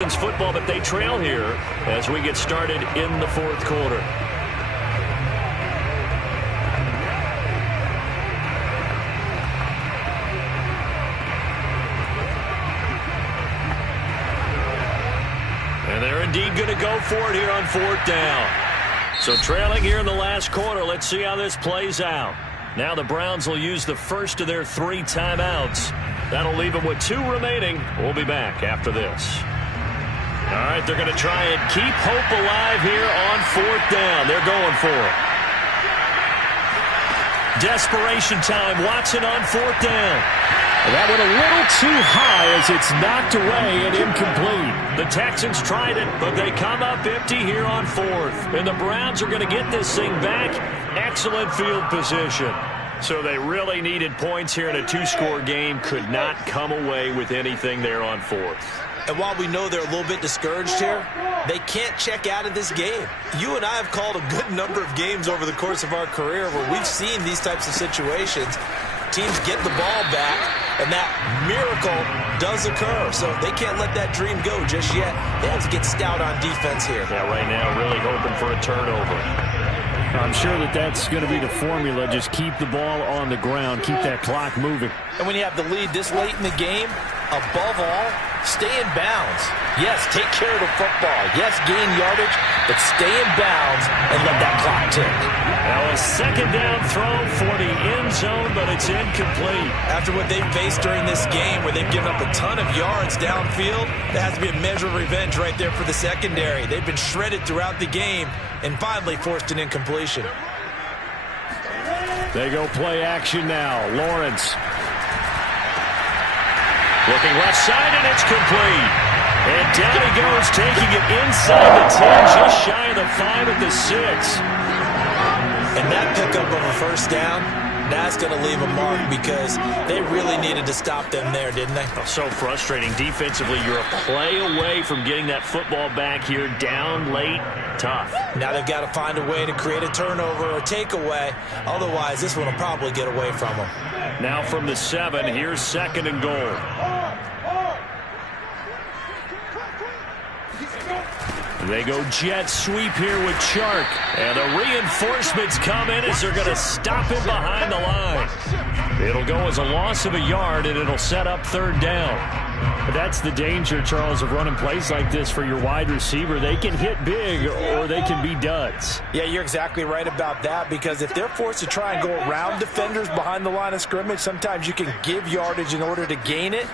Football, but they trail here as we get started in the fourth quarter. And they're indeed going to go for it here on fourth down. So trailing here in the last quarter. Let's see how this plays out. Now the Browns will use the first of their 3 timeouts. That'll leave them with 2 remaining. We'll be back after this. All right, they're going to try and keep hope alive here on fourth down. They're going for it. Desperation time. Watson on fourth down. That went a little too high as it's knocked away and incomplete. The Texans tried it, but they come up empty here on fourth. And the Browns are going to get this thing back. Excellent field position. So they really needed points here in a 2-score game. Could not come away with anything there on fourth. And while we know they're a little bit discouraged here, they can't check out of this game. You and I have called a good number of games over the course of our career where we've seen these types of situations. Teams get the ball back, and that miracle does occur. So they can't let that dream go just yet. They have to get stout on defense here. Yeah, right now really hoping for a turnover. I'm sure that's going to be the formula. Just keep the ball on the ground. Keep that clock moving. And when you have the lead this late in the game, above all, stay in bounds. Yes, take care of the football. Yes, gain yardage, but stay in bounds and let that clock tick. Now a second down throw for the end zone, but it's incomplete. After what they've faced during this game where they've given up a ton of yards downfield, that has to be a measure of revenge right there for the secondary. They've been shredded throughout the game and finally forced an incompletion. They go play action now. Lawrence. Looking left side, and it's complete. And down he goes, taking it inside the 10, just shy of the 5 at the 6. And that pickup of a first down, that's going to leave a mark because they really needed to stop them there, didn't they? Oh, so frustrating. Defensively, you're a play away from getting that football back here down late. Tough. Now they've got to find a way to create a turnover or a takeaway. Otherwise, this one will probably get away from them. Now from the 7, here's 2nd and goal. They go jet sweep here with Chark. And the reinforcements come in as they're going to stop him behind the line. It'll go as a loss of a yard, and it'll set up 3rd down. But that's the danger, Charles, of running plays like this for your wide receiver. They can hit big or they can be duds. Yeah, you're exactly right about that because if they're forced to try and go around defenders behind the line of scrimmage, sometimes you can give yardage in order to gain it.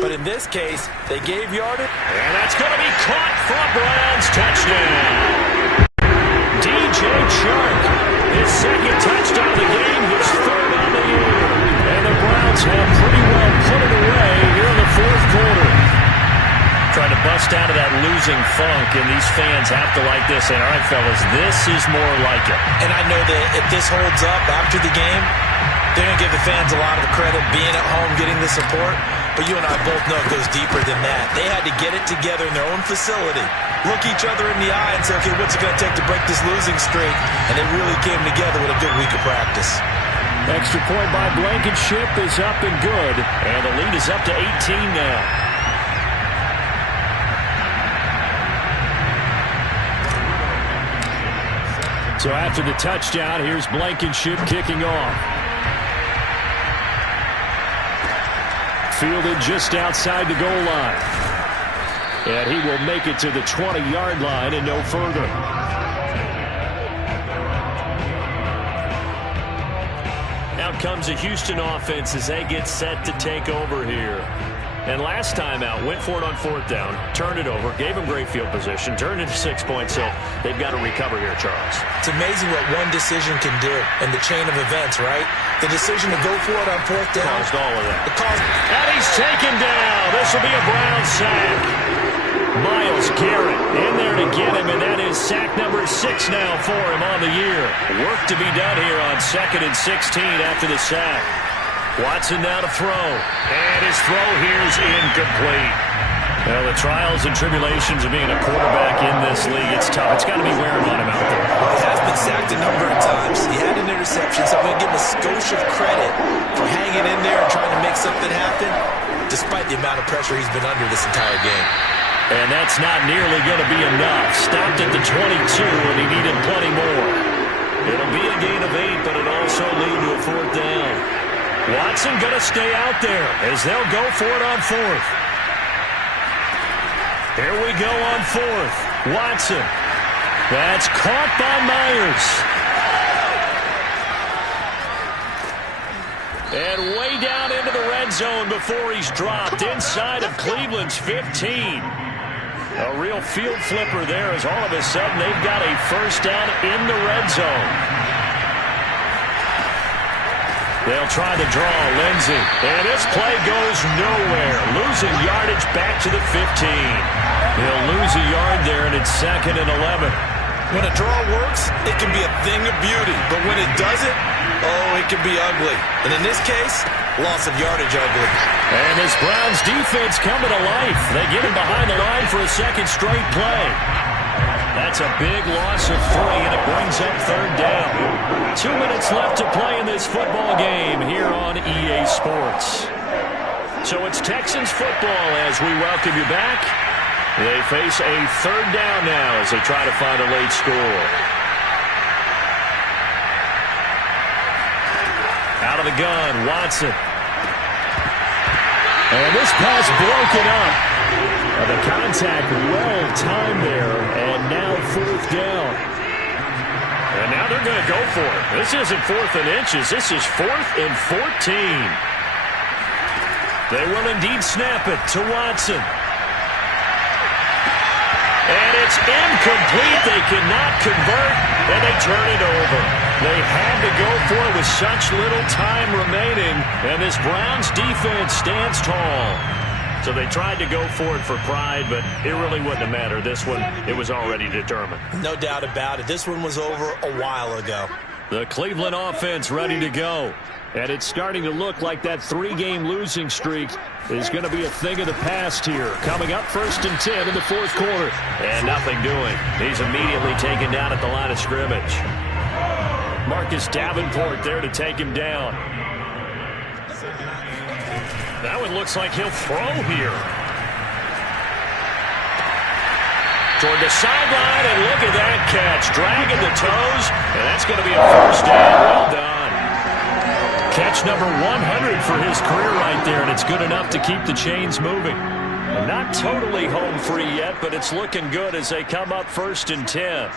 But in this case, they gave yardage. And that's going to be caught for a Browns touchdown. DJ Chark, his 2nd touchdown of the game, his 3rd on the year. And the Browns have pretty well put it away here in the 4th quarter. Trying to bust out of that losing funk, and these fans have to like this. And all right, fellas, this is more like it. And I know that if this holds up after the game, they're going to give the fans a lot of credit being at home, getting the support. But you and I both know it goes deeper than that. They had to get it together in their own facility, look each other in the eye and say, okay, what's it going to take to break this losing streak? And they really came together with a good week of practice. Extra point by Blankenship is up and good. And the lead is up to 18 now. So after the touchdown, here's Blankenship kicking off. Fielded just outside the goal line. And he will make it to the 20-yard line and no further. Out comes the Houston offense as they get set to take over here. And last time out, went for it on 4th down, turned it over, gave him great field position, turned it to 6 points, so they've got to recover here, Charles. It's amazing what one decision can do in the chain of events, right? The decision to go for it on 4th down. Caused all of that. And he's taken down. This will be a Brown sack. Myles Garrett in there to get him, and that is sack number 6 now for him on the year. Work to be done here on 2nd and 16 after the sack. Watson now to throw, and his throw here is incomplete. Well, the trials and tribulations of being a quarterback in this league, it's tough. It's got to be wearing on him out there. Well, he has been sacked a number of times. He had an interception, so I'm going to give him a skosh of credit for hanging in there and trying to make something happen, despite the amount of pressure he's been under this entire game. And that's not nearly going to be enough. Stopped at the 22, and he needed plenty more. It'll be a gain of 8, but it also lead to a 4th down. Watson going to stay out there as they'll go for it on 4th. Here we go on 4th. Watson. That's caught by Myers. And way down into the red zone before he's dropped inside of Cleveland's 15. A real field flipper there as all of a sudden they've got a 1st down in the red zone. They'll try to draw Lindsey. And this play goes nowhere. Losing yardage back to the 15. They'll lose a yard there, and it's 2nd and 11. When a draw works, it can be a thing of beauty. But when it doesn't, oh, it can be ugly. And in this case, loss of yardage ugly. And this Browns defense coming to life. They get him behind the line for a 2nd straight play. That's a big loss of 3, and it brings up 3rd down. 2 minutes left to play in this football game here on EA Sports. So it's Texans football as we welcome you back. They face a 3rd down now as they try to find a late score. Out of the gun, Watson. And this pass broken up. The contact well timed there, and now 4th down. And now they're going to go for it. This isn't 4th and inches. This is 4th and 14. They will indeed snap it to Watson. And it's incomplete. They cannot convert, and they turn it over. They had to go for it with such little time remaining, and this Browns defense stands tall. So they tried to go for it for pride, but it really wouldn't have mattered. This one, it was already determined. No doubt about it. This one was over a while ago. The Cleveland offense ready to go. And it's starting to look like that 3-game losing streak is going to be a thing of the past here. Coming up 1st and 10 in the 4th quarter. And nothing doing. He's immediately taken down at the line of scrimmage. Marcus Davenport there to take him down. That one looks like he'll throw here. Toward the sideline, and look at that catch. Dragging the toes, and that's going to be a 1st down. Well done. Catch number 100 for his career right there, and it's good enough to keep the chains moving. And not totally home free yet, but it's looking good as they come up 1st and 10.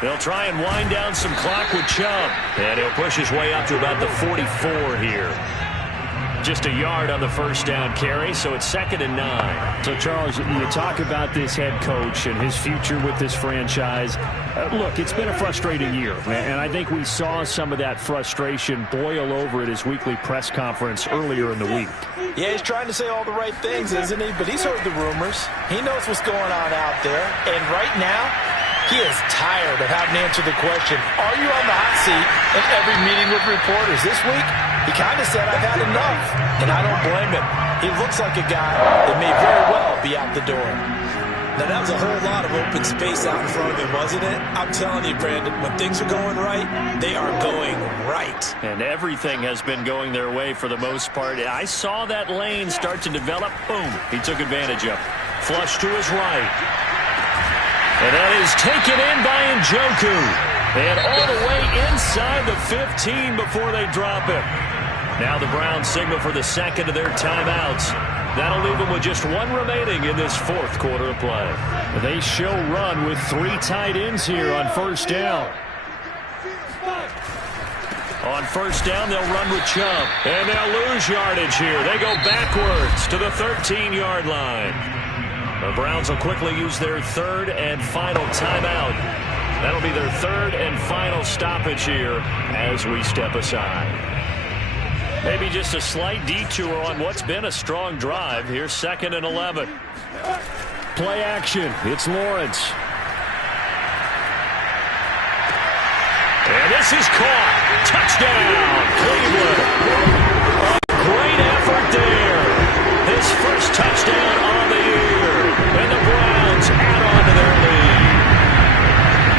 They'll try and wind down some clock with Chubb. And he'll push his way up to about the 44 here. Just a yard on the 1st down carry, so it's 2nd and 9. So, Charles, you talk about this head coach and his future with this franchise. Look, it's been a frustrating year, and I think we saw some of that frustration boil over at his weekly press conference earlier in the week. Yeah, he's trying to say all the right things, isn't he? But he's heard the rumors. He knows what's going on out there. And right now, he is tired of having to answer the question, are you on the hot seat in every meeting with reporters? This week, he kind of said, I've had enough. And I don't blame him. He looks like a guy that may very well be out the door. Now, that was a whole lot of open space out in front of him, wasn't it? I'm telling you, Brandon, when things are going right, they are going right. And everything has been going their way for the most part. I saw that lane start to develop. Boom. He took advantage of it. Flush to his right. And that is taken in by Njoku. And all the way inside the 15 before they drop it. Now the Browns signal for the 2nd of their timeouts. That'll leave them with just 1 remaining in this 4th quarter of play. They show run with 3 tight ends here on 1st down. On 1st down, they'll run with Chubb. And they'll lose yardage here. They go backwards to the 13-yard line. The Browns will quickly use their 3rd and final timeout. That'll be their 3rd and final stoppage here as we step aside. Maybe just a slight detour on what's been a strong drive. Here's 2nd and 11. Play action. It's Lawrence. And this is caught. Touchdown, Cleveland. Great effort there. His first touchdown on the year. And the Browns add on to their lead.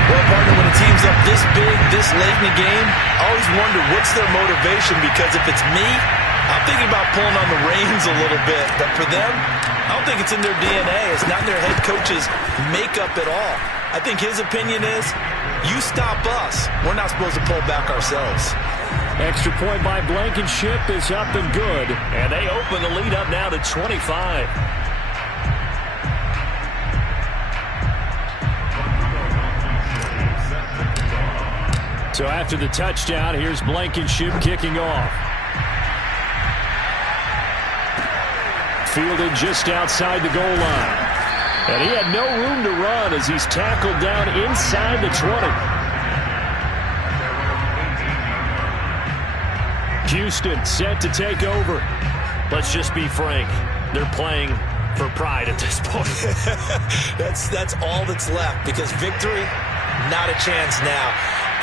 Well, partner, when a team's up this big, this late in the game, I always wonder what's their motivation, because if it's me, I'm I'm thinking about pulling on the reins a little bit, but for them, I don't think it's in their DNA. It's not in their head coach's makeup at all. I think his opinion is, you stop us, we're not supposed to pull back ourselves. Extra point by Blankenship is up and good. And they open the lead up now to 25. So after the touchdown, here's Blankenship kicking off. Fielded just outside the goal line. And he had no room to run as he's tackled down inside the 20. Houston set to take over. Let's just be frank. They're playing for pride at this point. That's all that's left, because victory, not a chance now.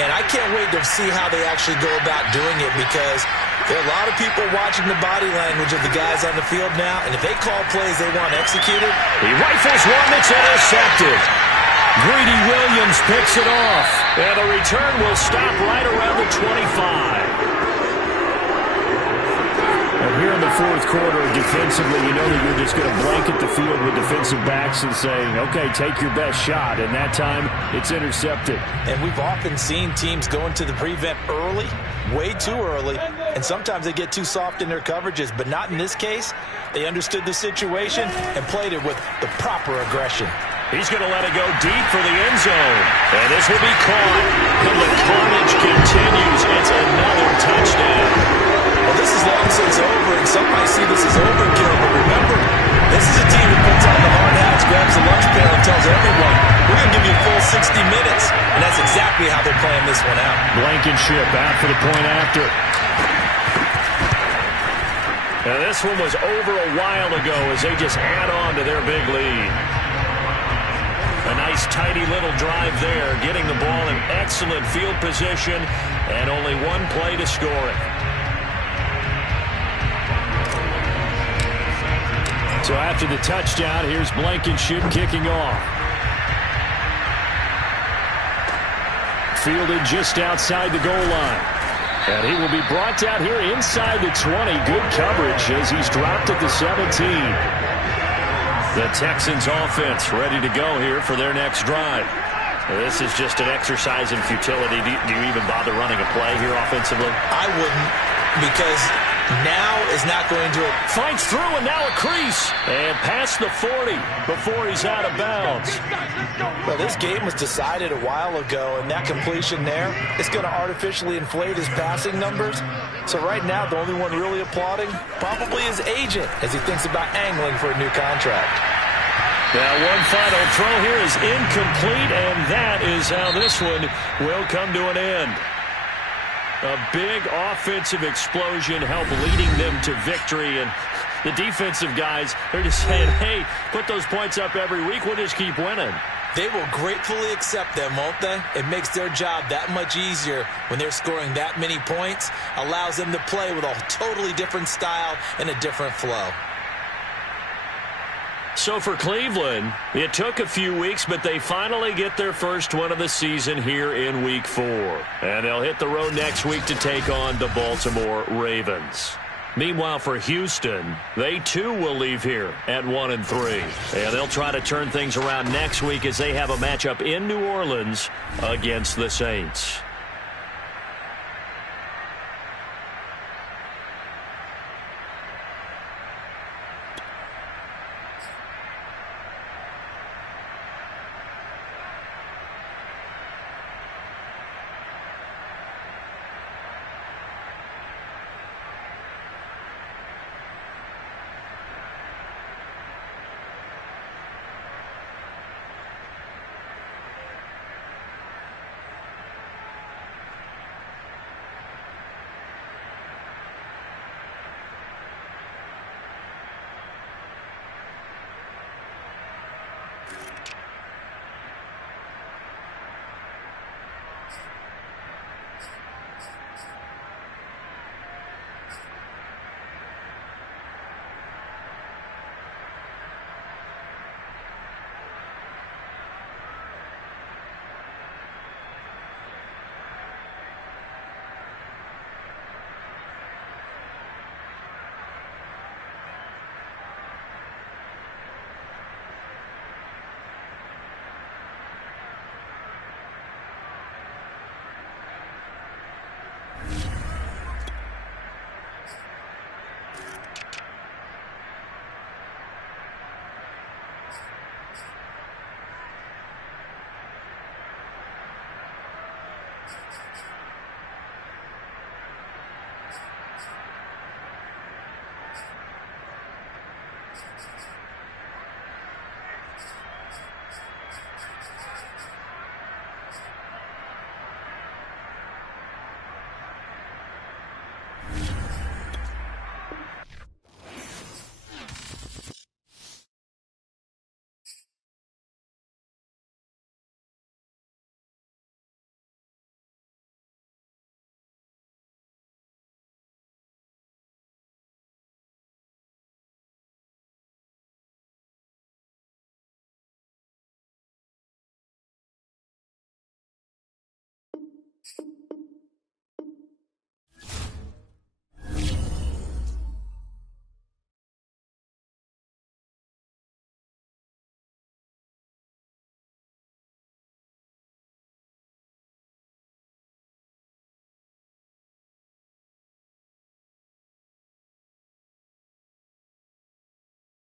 And I can't wait to see how they actually go about doing it, because there are a lot of people watching the body language of the guys on the field now, and if they call plays they want executed. He rifles one that's intercepted. Greedy Williams picks it off. And the return will stop right around the 25. And here in the fourth quarter, defensively, you know that you're just going to blanket the field with defensive backs and saying, okay, take your best shot. And that time, it's intercepted. And we've often seen teams go into the prevent early, way too early, and sometimes they get too soft in their coverages. But not in this case. They understood the situation and played it with the proper aggression. He's going to let it go deep for the end zone. And this will be caught. And the carnage continues. It's another touchdown. Well, this is long since over, and some might see this as overkill, but remember, this is a team that puts on the hard hats, grabs the lunch pail, and tells everyone, we're going to give you a full 60 minutes, and that's exactly how they're playing this one out. Blankenship out for the point after. Now, this one was over a while ago as they just add on to their big lead. A nice, tidy little drive there, getting the ball in excellent field position, and only one play to score it. So after the touchdown, here's Blankenship kicking off. Fielded just outside the goal line. And he will be brought down here inside the 20. Good coverage as he's dropped at the 17. The Texans offense ready to go here for their next drive. This is just an exercise in futility. Do you even bother running a play here offensively? I wouldn't, because now is not going to... Finds through, and now a crease. And past the 40 before he's out of bounds. Well, this game was decided a while ago, and that completion there is going to artificially inflate his passing numbers. So right now, the only one really applauding probably his agent as he thinks about angling for a new contract. Now, one final throw here is incomplete, and that is how this one will come to an end. A big offensive explosion helped leading them to victory, and the defensive guys, they're just saying, hey, put those points up every week, we'll just keep winning. They will gratefully accept them, won't they? It makes their job that much easier when they're scoring that many points, allows them to play with a totally different style and a different flow. So for Cleveland, it took a few weeks, but they finally get their first win of the season here in Week 4. And they'll hit the road next week to take on the Baltimore Ravens. Meanwhile, for Houston, they too will leave here at 1-3. And they'll try to turn things around next week as they have a matchup in New Orleans against the Saints.